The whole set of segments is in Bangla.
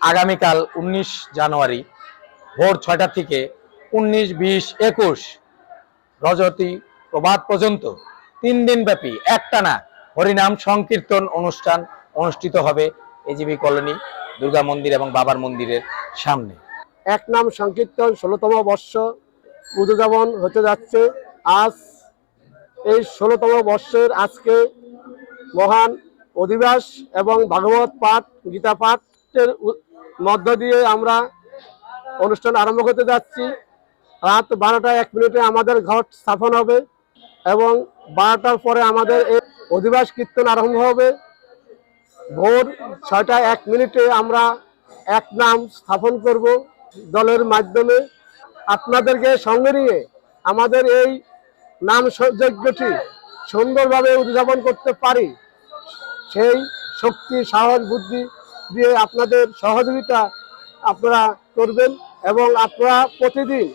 আগামীকাল উনিশ জানুয়ারি ভোর ছয়টা থেকে উনিশ, বিশ, একুশ। রজতি প্রবাদ পর্যন্ত তিন দিন ব্যাপী একটানা হরিনাম সংকীর্তন অনুষ্ঠান অনুষ্ঠিত হবে এজিবি কলোনি, দুর্গা মন্দির এবং বাবার মন্দিরের সামনে। এক নাম সংকীর্তন, ষোলোতম বর্ষ উদযাপন হতে যাচ্ছে। আজ এই ষোলোতম বর্ষের আজকে মহান অধিবাস এবং ভাগবত পাঠ, গীতা পাঠের মধ্য দিয়ে আমরা অনুষ্ঠান আরম্ভ করতে যাচ্ছি। রাত বারোটা এক মিনিটে আমাদের ঘট স্থাপন হবে এবং বারোটার পরে আমাদের এই অধিবাস কীর্তন আরম্ভ হবে। ভোর ছয়টা এক মিনিটে আমরা এক নাম স্থাপন করব দলের মাধ্যমে। আপনাদেরকে সঙ্গে নিয়ে আমাদের এই নাম যজ্ঞটি সুন্দরভাবে উদযাপন করতে পারি। সেই শক্তি, সাহস, বুদ্ধি দিয়ে আপনাদের সহযোগিতা আপনারা করবেন এবং আপনারা প্রতিদিন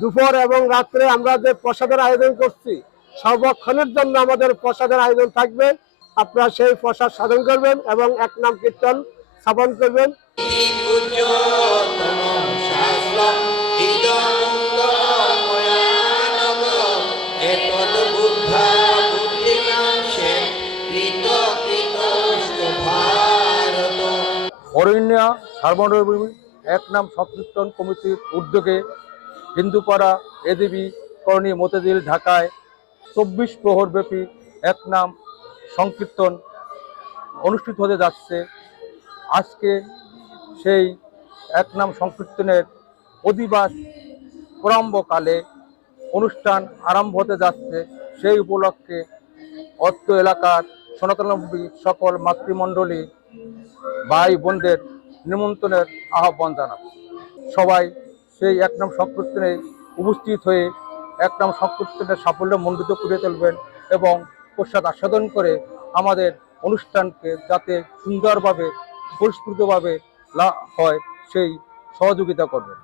দুপুর এবং রাত্রে আমরা যে প্রসাদের আয়োজন করছি, সর্বক্ষণের জন্য আমাদের প্রসাদের আয়োজন থাকবে। আপনারা সেই প্রসাদ সাধন করবেন এবং এক নাম কীর্তন স্থাপন করবেন। অরণ্যা সার্বভৌম, এক নাম সংকীর্তন কমিটির উদ্যোগে হিন্দুপাড়া এদেবী করণী মতিঝিল ঢাকায় চব্বিশ প্রহর ব্যাপী এক নাম সংকীর্তন অনুষ্ঠিত হতে যাচ্ছে। আজকে সেই এক নাম সংকীর্তনের অধিবাস প্রারম্ভকালে অনুষ্ঠান আরম্ভ হতে যাচ্ছে। সেই উপলক্ষে অত্র এলাকার সনাতনবী সকল মাতৃমণ্ডলী ভাই বোনদের নিমন্ত্রণের আহ্বান জানাব। সবাই সেই এক নাম সংকীর্তনে উপস্থিত হয়ে এক নাম সংকীর্তনের সাফল্য মণ্ডিত করে তুলবেন এবং প্রসাদ আস্বাদন করে আমাদের অনুষ্ঠানকে যাতে সুন্দরভাবে পরিস্ফুটভাবে লা, হয় সেই সহযোগিতা করবেন।